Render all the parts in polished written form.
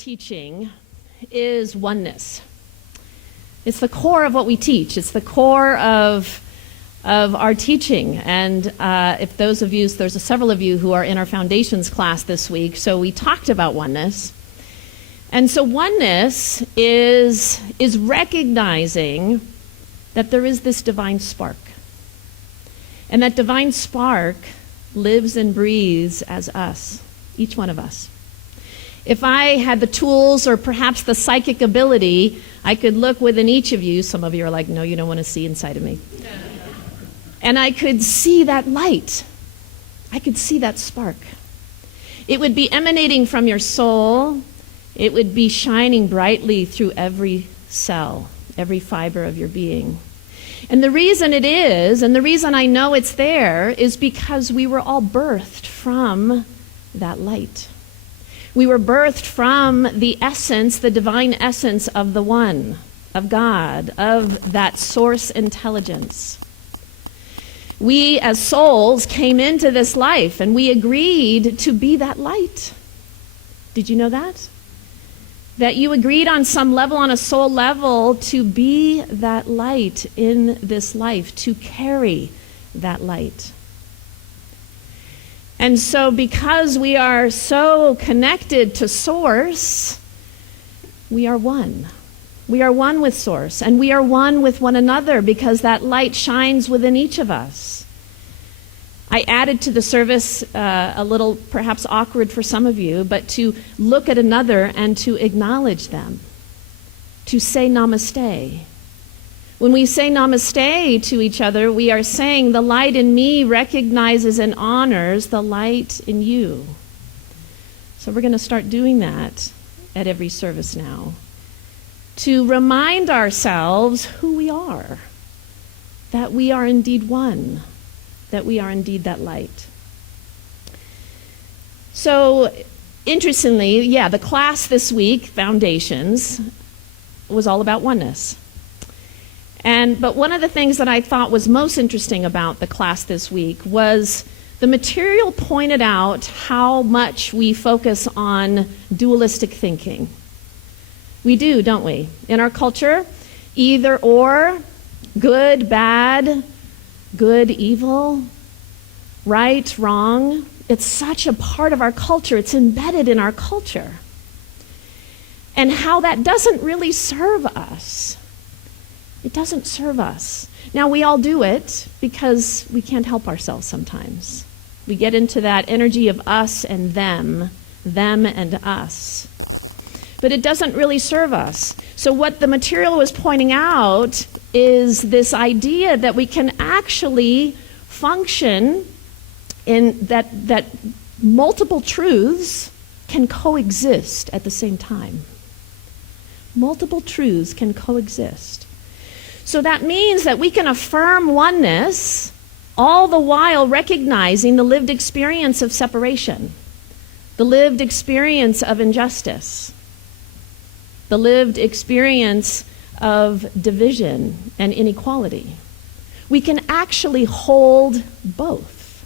teaching is oneness. It's the core of what we teach. It's the core of our teaching. And if those of you, there's several of you who are in our foundations class this week, so we talked about oneness. And so oneness is recognizing that there is this divine spark. And that divine spark lives and breathes as us, each one of us. If I had the tools or perhaps the psychic ability, I could look within each of you. Some of you are like, no, you don't want to see inside of me. And I could see that light. I could see that spark. It would be emanating from your soul. It would be shining brightly through every cell, every fiber of your being. And the reason it is, and the reason I know it's there, is because we were all birthed from that light. We were birthed from the essence, the divine essence of the One, of God, of that source intelligence. We as souls came into this life and we agreed to be that light. Did you know that? That you agreed on some level, on a soul level, to be that light in this life, to carry that light. And so because we are so connected to Source, we are one. We are one with Source, and we are one with one another because that light shines within each of us. I added to the service a little, perhaps awkward for some of you, but to look at another and to acknowledge them, to say namaste. When we say namaste to each other, we are saying the light in me recognizes and honors the light in you. So we're going to start doing that at every service now, to remind ourselves who we are, that we are indeed one, that we are indeed that light. So, interestingly, the class this week, Foundations, was all about oneness. But one of the things that I thought was most interesting about the class this week was the material pointed out how much we focus on dualistic thinking. We do, don't we? In our culture, either or, good, bad, good, evil, right, wrong. It's such a part of our culture. It's embedded in our culture. And how that doesn't really serve us. It doesn't serve us. Now, we all do it because we can't help ourselves sometimes. We get into that energy of us and them and us. But it doesn't really serve us. So what the material was pointing out is this idea that we can actually function in that multiple truths can coexist at the same time. Multiple truths can coexist. So that means that we can affirm oneness all the while recognizing the lived experience of separation, the lived experience of injustice, the lived experience of division and inequality. We can actually hold both.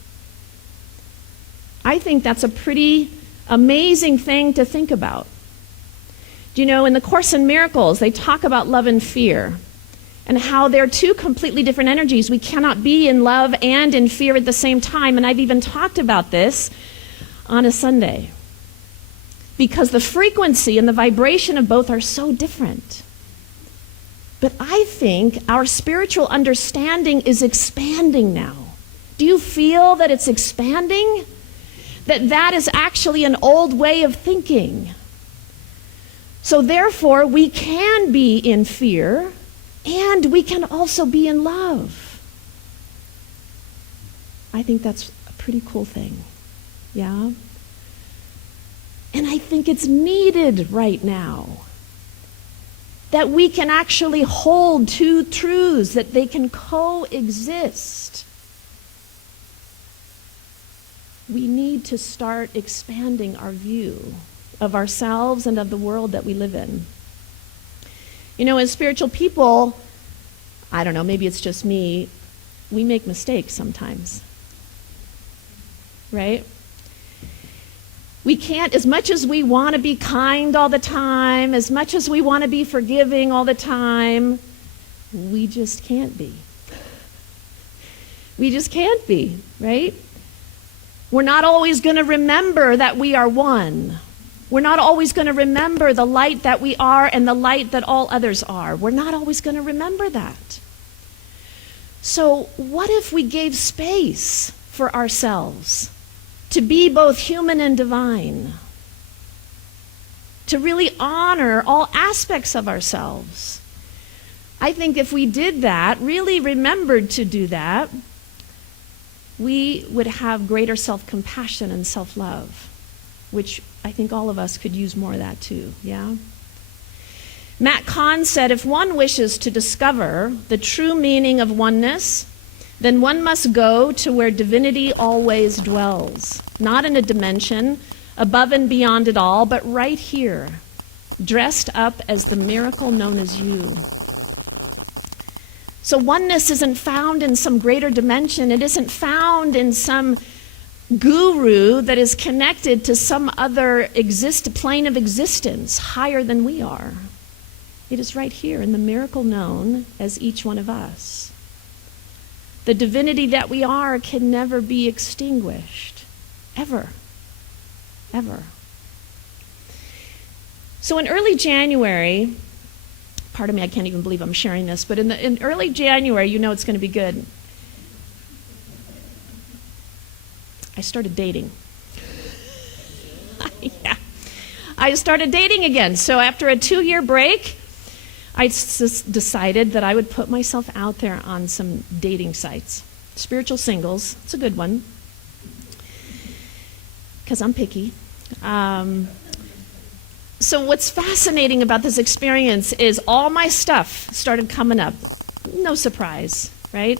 I think that's a pretty amazing thing to think about. Do you know, in the Course in Miracles, they talk about love and fear and how they're two completely different energies. We cannot be in love and in fear at the same time. And I've even talked about this on a Sunday, because the frequency and the vibration of both are so different. But I think our spiritual understanding is expanding now. Do you feel that it's expanding? That is actually an old way of thinking. So therefore, we can be in fear, and we can also be in love. I think that's a pretty cool thing. Yeah? And I think it's needed right now. That we can actually hold two truths, that they can coexist. We need to start expanding our view of ourselves and of the world that we live in. You know, as spiritual people, I don't know, maybe it's just me, we make mistakes sometimes. Right? We can't, as much as we want to be kind all the time, as much as we want to be forgiving all the time, we just can't be. We just can't be, right? We're not always going to remember that we are one. We're not always going to remember the light that we are and the light that all others are. We're not always going to remember that. So what if we gave space for ourselves to be both human and divine? To really honor all aspects of ourselves. I think if we did that, really remembered to do that, we would have greater self-compassion and self-love, which I think all of us could use more of that too, yeah? Matt Kahn said, if one wishes to discover the true meaning of oneness, then one must go to where divinity always dwells, not in a dimension above and beyond it all, but right here, dressed up as the miracle known as you. So oneness isn't found in some greater dimension. It isn't found in some guru that is connected to some other plane of existence higher than we are. It is right here in the miracle known as each one of us. The divinity that we are can never be extinguished, ever, ever. So in early January, pardon me, I can't even believe I'm sharing this, but in early January, you know it's going to be good. I started dating. Yeah. I started dating again. So after a 2-year break, I decided that I would put myself out there on some dating sites. Spiritual Singles, it's a good one, because I'm picky. So what's fascinating about this experience is all my stuff started coming up. No surprise, right?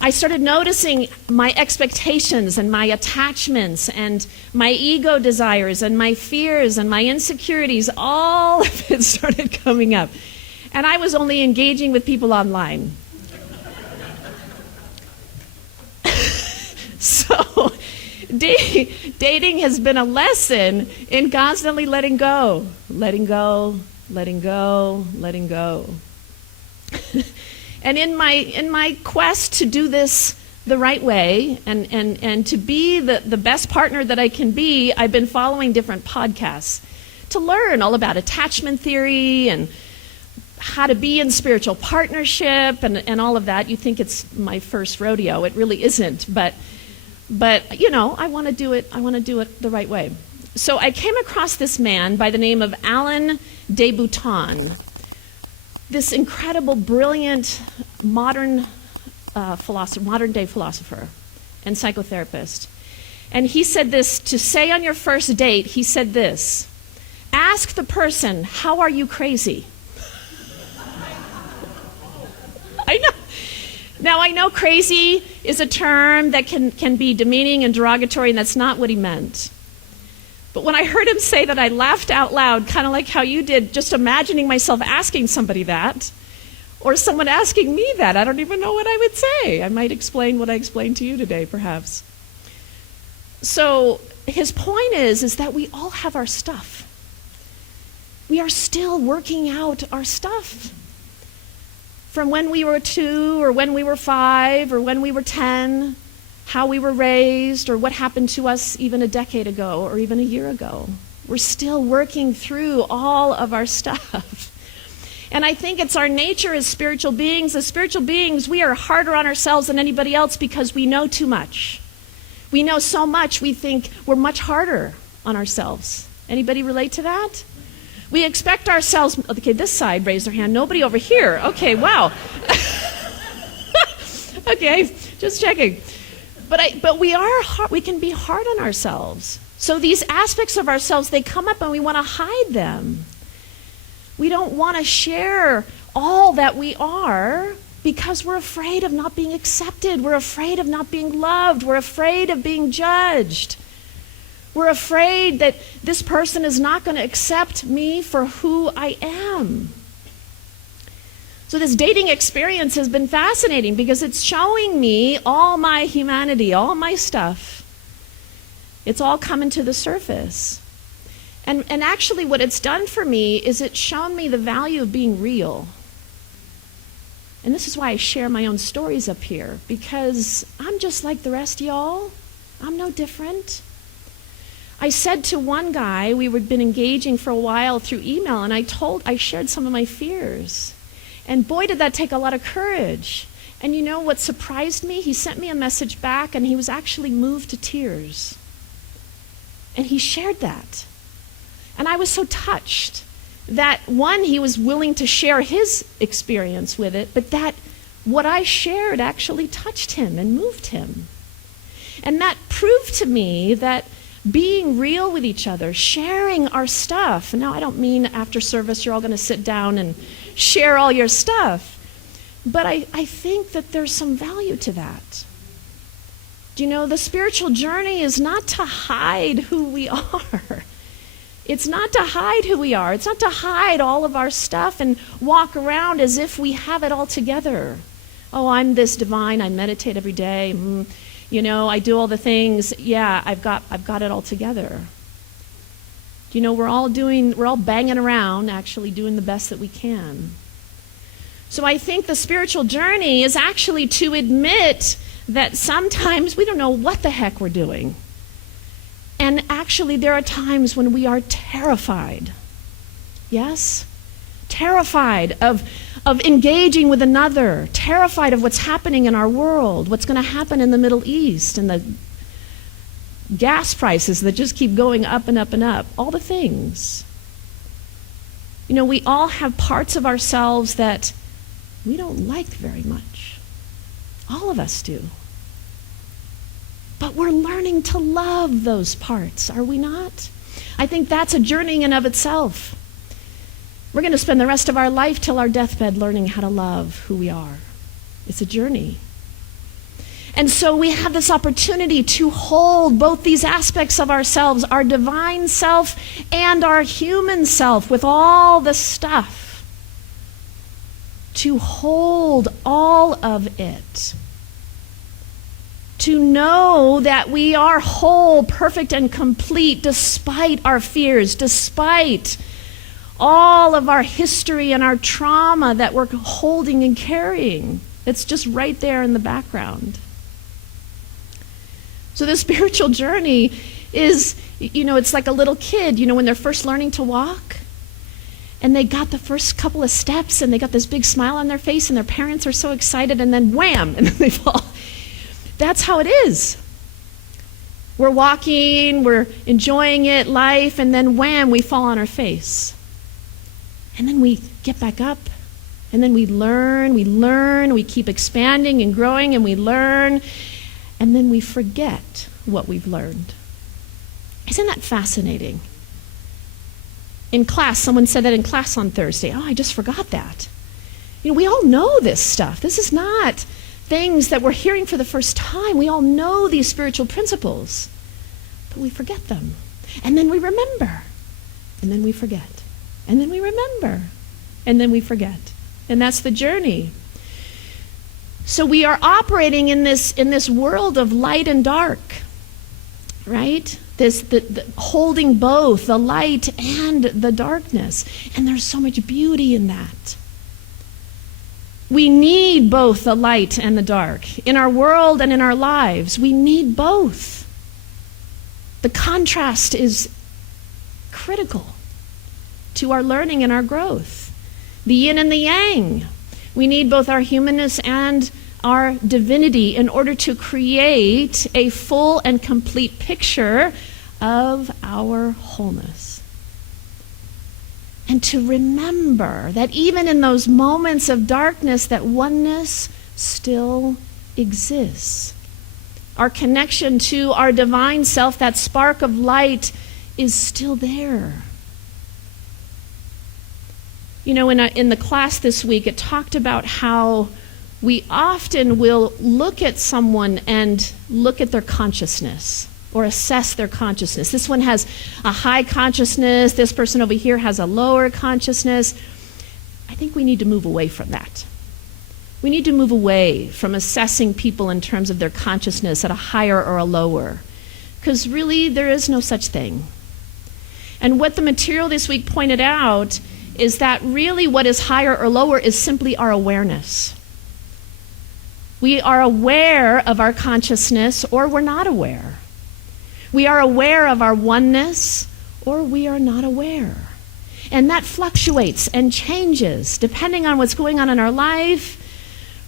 I started noticing my expectations and my attachments and my ego desires and my fears and my insecurities, all of it started coming up. And I was only engaging with people online. So dating has been a lesson in constantly letting go, letting go, letting go, letting go. And in my quest to do this the right way and to be the best partner that I can be, I've been following different podcasts to learn all about attachment theory and how to be in spiritual partnership and all of that. You think it's my first rodeo. It really isn't, but you know, I want to do it the right way. So I came across this man by the name of Alain de Botton, this incredible, brilliant, modern day philosopher and psychotherapist. And he said this, to say on your first date, he said this, ask the person, how are you crazy? I know. Now, I know crazy is a term that can be demeaning and derogatory, and that's not what he meant. But when I heard him say that, I laughed out loud, kind of like how you did, just imagining myself asking somebody that, or someone asking me that. I don't even know what I would say. I might explain what I explained to you today, perhaps. So his point is that we all have our stuff. We are still working out our stuff. From when we were 2 or when we were 5 or when we were 10, how we were raised or what happened to us even a decade ago or even a year ago. We're still working through all of our stuff. And I think it's our nature as spiritual beings. As spiritual beings, we are harder on ourselves than anybody else because we know too much. We know so much, we think we're much harder on ourselves. Anybody relate to that? We expect ourselves, okay, this side raised their hand, nobody over here. Okay, wow. Okay, just checking. But we can be hard on ourselves. So these aspects of ourselves, they come up and we want to hide them. We don't want to share all that we are because we're afraid of not being accepted. We're afraid of not being loved. We're afraid of being judged. We're afraid that this person is not going to accept me for who I am. So this dating experience has been fascinating because it's showing me all my humanity, all my stuff. It's all coming to the surface. And actually what it's done for me is it's shown me the value of being real. And this is why I share my own stories up here, because I'm just like the rest of y'all. I'm no different. I said to one guy, we had been engaging for a while through email, and I shared some of my fears. And boy, did that take a lot of courage. And you know what surprised me? He sent me a message back, and he was actually moved to tears. And he shared that. And I was so touched that, one, he was willing to share his experience with it, but that what I shared actually touched him and moved him. And that proved to me that being real with each other, sharing our stuff. Now, I don't mean after service you're all going to sit down and share all your stuff, but I think that there's some value to that. Do you know, the spiritual journey is not to hide who we are. It's not to hide who we are. It's not to hide all of our stuff and walk around as if we have it all together. Oh, I'm this divine. I meditate every day. You know, I do all the things. Yeah, I've got it all together. You know, we're all banging around, actually doing the best that we can. So I think the spiritual journey is actually to admit that sometimes we don't know what the heck we're doing. And actually, there are times when we are terrified. Yes? Terrified of engaging with another. Terrified of what's happening in our world, what's going to happen in the Middle East, and the gas prices that just keep going up and up and up. All the things. You know, we all have parts of ourselves that we don't like very much. All of us do. But we're learning to love those parts, are we not? I think that's a journey in and of itself. We're going to spend the rest of our life till our deathbed learning how to love who we are. It's a journey. And so we have this opportunity to hold both these aspects of ourselves, our divine self and our human self, with all the stuff. To hold all of it. To know that we are whole, perfect, and complete despite our fears, despite all of our history and our trauma that we're holding and carrying. It's just right there in the background. So the spiritual journey is, you know, it's like a little kid, you know, when they're first learning to walk. And they got the first couple of steps, and they got this big smile on their face, and their parents are so excited, and then wham, and then they fall. That's how it is. We're walking, we're enjoying it, life, and then wham, we fall on our face. And then we get back up, and then we learn, we keep expanding and growing, and we learn, and then we forget what we've learned. Isn't that fascinating? In class, someone said that in class on Thursday. Oh, I just forgot that. You know, we all know this stuff. This is not things that we're hearing for the first time. We all know these spiritual principles, but we forget them. And then we remember, and then we forget. And then we remember, and then we forget. And that's the journey. So we are operating in this world of light and dark, right? The holding both the light and the darkness. And there's so much beauty in that. We need both the light and the dark. In our world and in our lives, we need both. The contrast is critical to our learning and our growth. The yin and the yang. We need both our humanness and our divinity in order to create a full and complete picture of our wholeness. And to remember that even in those moments of darkness, that oneness still exists. Our connection to our divine self, that spark of light, is still there. You know, in the class this week, it talked about how we often will look at someone and look at their consciousness or assess their consciousness. This one has a high consciousness. This person over here has a lower consciousness. I think we need to move away from that. We need to move away from assessing people in terms of their consciousness at a higher or a lower. because really there is no such thing. And what the material this week pointed out is that really what is higher or lower is simply our awareness. We are aware of our consciousness, or we're not aware. We are aware of our oneness, or we are not aware. And that fluctuates and changes depending on what's going on in our life,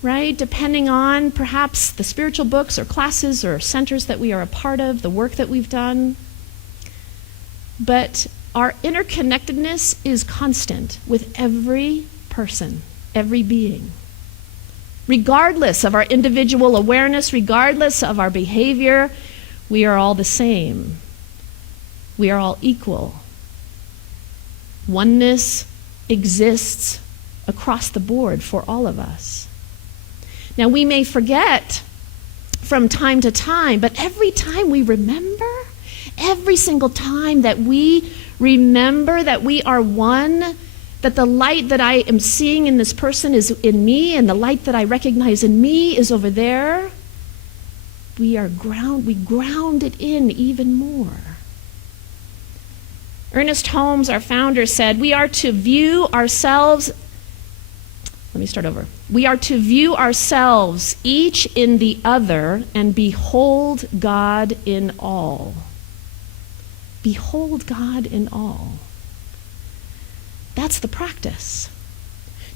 right? Depending on perhaps the spiritual books or classes or centers that we are a part of, the work that we've done. But our interconnectedness is constant with every person, every being. Regardless of our individual awareness, regardless of our behavior, we are all the same. We are all equal. Oneness exists across the board for all of us. Now, we may forget from time to time, but every time we remember, every single time that we remember that we are one, that the light that I am seeing in this person is in me, and the light that I recognize in me is over there, we ground it in even more. Ernest Holmes, our founder, said, we are to view ourselves, we are to view ourselves each in the other and behold God in all. Behold God in all. That's the practice.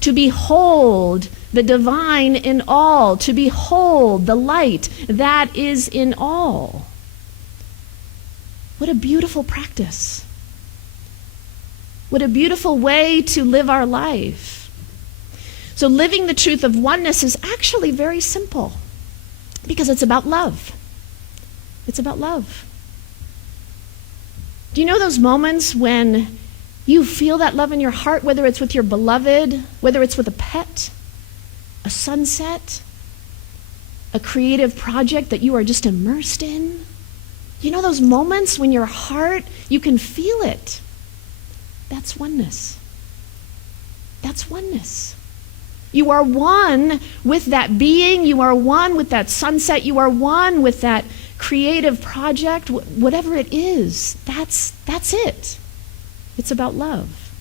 To behold the divine in all, to behold the light that is in all. What a beautiful practice. What a beautiful way to live our life. So living the truth of oneness is actually very simple because it's about love. It's about love. Do you know those moments when you feel that love in your heart, whether it's with your beloved, whether it's with a pet, a sunset, a creative project that you are just immersed in? You know those moments when your heart, you can feel it. That's oneness. That's oneness. You are one with that being. You are one with that sunset. You are one with that creative project, whatever it is. That's it. It's about love.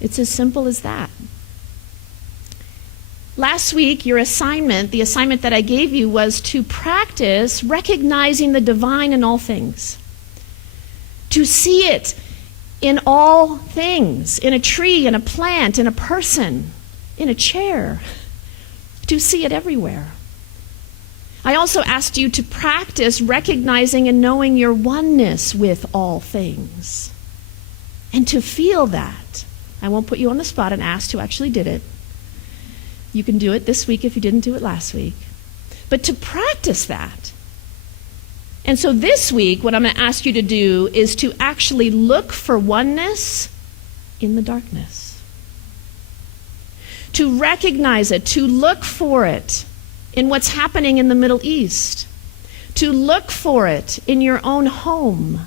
It's as simple as that. Last week, your assignment, the assignment that I gave you, was to practice recognizing the divine in all things. To see it in all things, in a tree, in a plant, in a person, in a chair. To see it everywhere. I also asked you to practice recognizing and knowing your oneness with all things. And to feel that. I won't put you on the spot and ask who actually did it. You can do it this week if you didn't do it last week. But to practice that. And so this week, what I'm going to ask you to do is to actually look for oneness in the darkness. To recognize it, to look for it in what's happening in the Middle East. To look for it in your own home.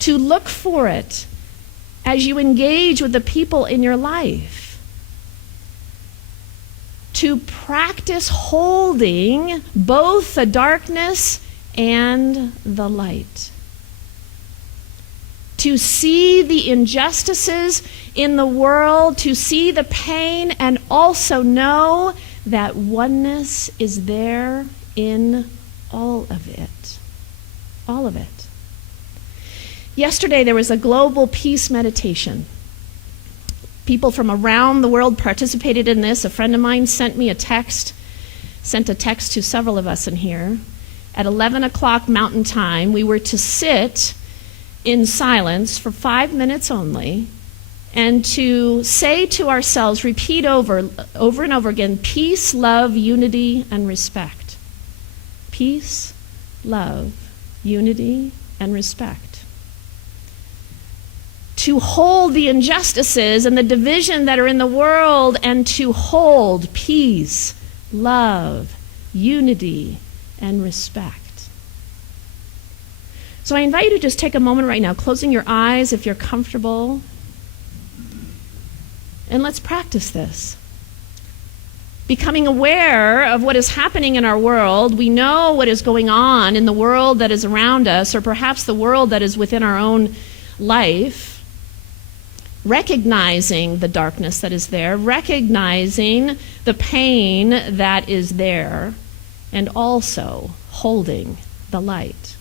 To look for it as you engage with the people in your life. To practice holding both the darkness and the light. To see the injustices in the world, to see the pain, and also know that oneness is there in all of it. All of it. Yesterday there was a global peace meditation. People from around the world participated in this. A friend of mine sent a text to several of us in here. At 11 o'clock Mountain Time, we were to sit in silence for 5 minutes only and to say to ourselves, repeat over and over again, peace, love, unity, and respect. Peace, love, unity, and respect. To hold the injustices and the division that are in the world and to hold peace, love, unity, and respect. So I invite you to just take a moment right now, closing your eyes if you're comfortable, and let's practice this. becoming aware of what is happening in our world. We know what is going on in the world that is around us, or perhaps the world that is within our own life, recognizing the darkness that is there, recognizing the pain that is there, and also holding the light,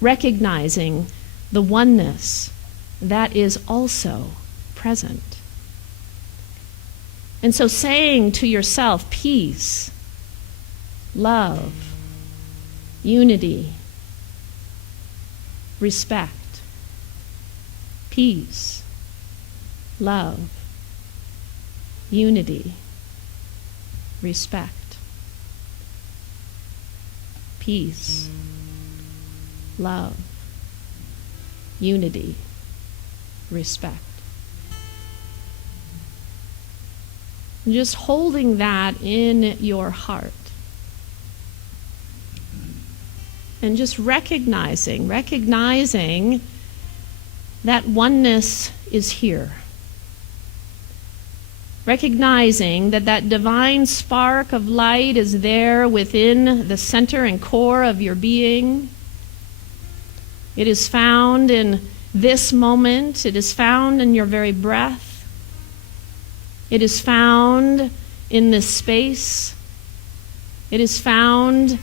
recognizing the oneness that is also present. And so saying to yourself, peace, love, unity, respect, peace, love, unity, respect, peace, love, unity, respect. And just holding that in your heart. And just recognizing that oneness is here. Recognizing that divine spark of light is there within the center and core of your being. It is found in this moment. It is found in your very breath. It is found in this space. It is found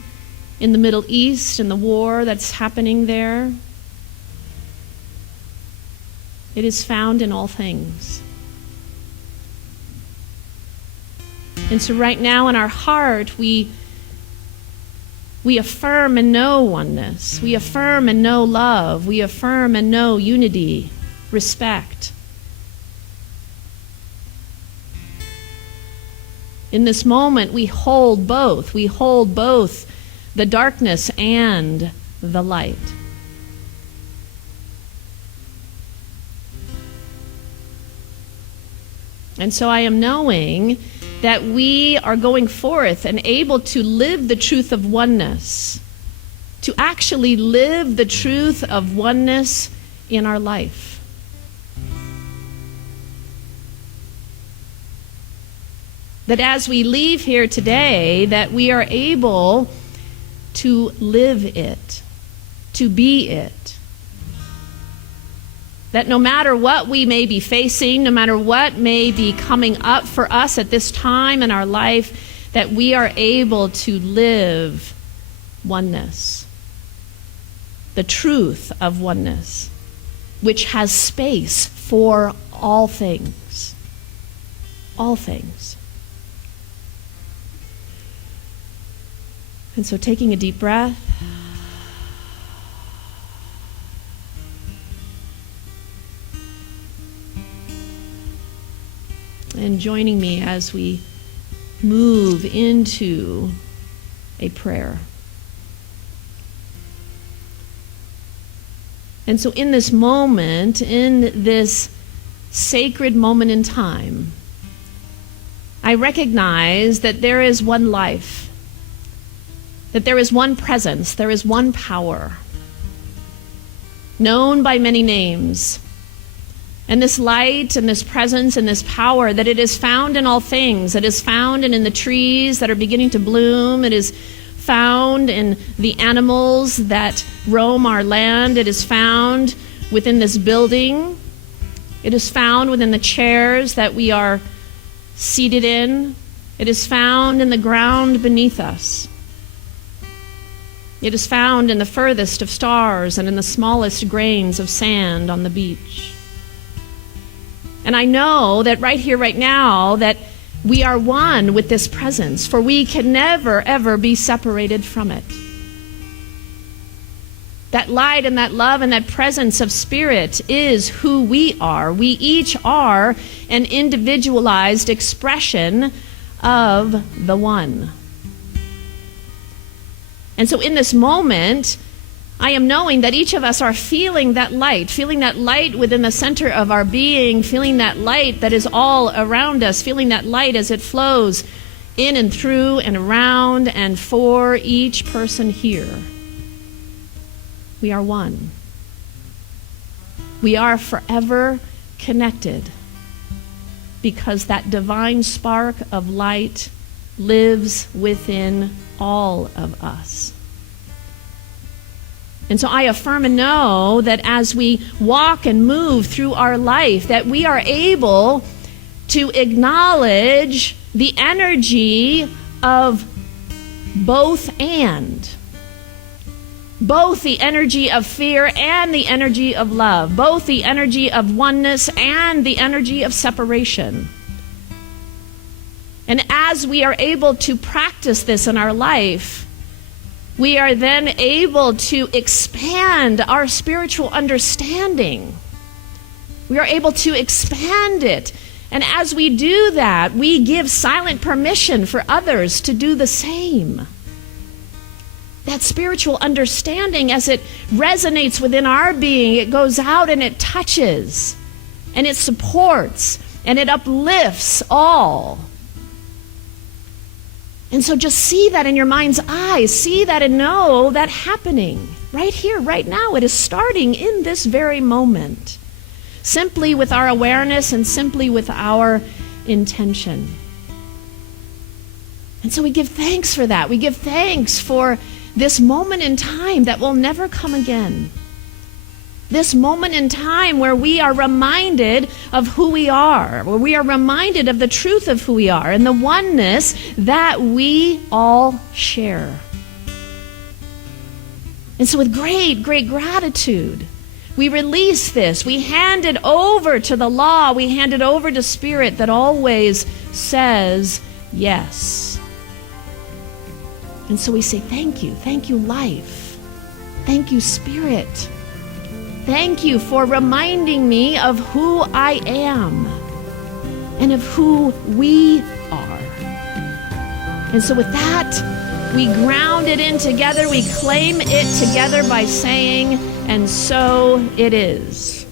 in the Middle East and the war that's happening there. It is found in all things. And so right now in our heart, we affirm and know oneness. We affirm and know love. We affirm and know unity, respect. In this moment, we hold both. We hold both the darkness and the light. And so I am knowing that we are going forth and able to live the truth of oneness, to actually live the truth of oneness in our life. That as we leave here today, that we are able to live it, to be it. That no matter what we may be facing, no matter what may be coming up for us at this time in our life, that we are able to live oneness. The truth of oneness, which has space for all things. All things. And so taking a deep breath. And joining me as we move into a prayer. And so in this moment, in this sacred moment in time, I recognize that there is one life. That there is one presence, there is one power, known by many names. And this light and this presence and this power, that it is found in all things. It is found in the trees that are beginning to bloom. It is found in the animals that roam our land. It is found within this building. It is found within the chairs that we are seated in. It is found in the ground beneath us. It is found in the furthest of stars and in the smallest grains of sand on the beach. And I know that right here, right now, that we are one with this presence, for we can never, ever be separated from it. That light and that love and that presence of spirit is who we are. We each are an individualized expression of the one. And so in this moment, I am knowing that each of us are feeling that light within the center of our being, feeling that light that is all around us, feeling that light as it flows in and through and around and for each person here. We are one. We are forever connected. because that divine spark of light lives within all of us. And so I affirm and know that as we walk and move through our life, that we are able to acknowledge the energy of both and. Both the energy of fear and the energy of love. Both the energy of oneness and the energy of separation. And as we are able to practice this in our life, we are then able to expand our spiritual understanding. We are able to expand it. And as we do that, we give silent permission for others to do the same. That spiritual understanding, as it resonates within our being, it goes out and it touches, and it supports, and it uplifts all. And so just see that in your mind's eye. See that and know that happening right here, right now. It is starting in this very moment. Simply with our awareness and simply with our intention. And so we give thanks for that. We give thanks for this moment in time that will never come again. This moment in time where we are reminded of who we are, where we are reminded of the truth of who we are and the oneness that we all share. And so with great, great gratitude, we release this. We hand it over to the law. We hand it over to Spirit that always says yes. And so we say, thank you, life. Thank you, Spirit. Thank you for reminding me of who I am and of who we are. And so with that, we ground it in together. We claim it together by saying, and so it is.